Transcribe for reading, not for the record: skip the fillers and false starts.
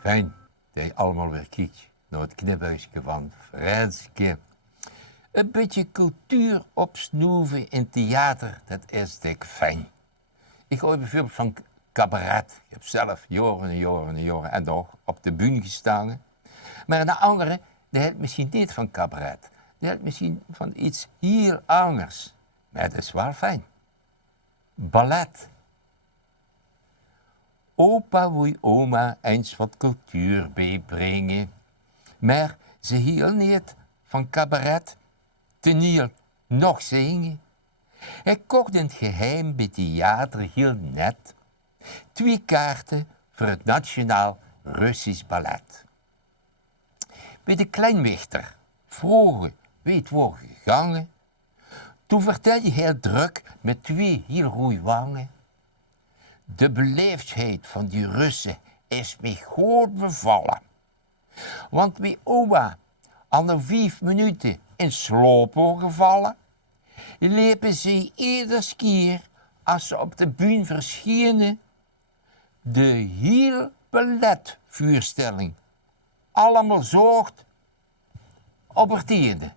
Fijn dat je allemaal weer kijkt naar het kniphuisje van Frenske. Een beetje cultuur opsnoeven in theater, dat is dik fijn. Ik hou bijvoorbeeld van cabaret. Ik heb zelf jaren en nog op de bühne gestaan. Maar een andere, die heeft misschien niet van cabaret. Die heeft misschien van iets heel anders. Maar dat is wel fijn. Ballet. Opa wil oma eens wat cultuur bijbrengen. Maar ze hield niet van cabaret, toneel, nog zingen. Hij kocht in het geheim bij theater heel net 2 kaarten voor het Nationaal Russisch Ballet. Bij de kleinwichter vroegen wie het was gegangen. Toen vertelde hij heel druk met 2 heel rode wangen. De beleefdheid van die Russen is me goed bevallen. Want bij oma al na 5 minuten in slaap waren gevallen, liepen ze iedere keer als ze op de bühne verschenen de heel balletvuurstelling allemaal zorgt op het einde.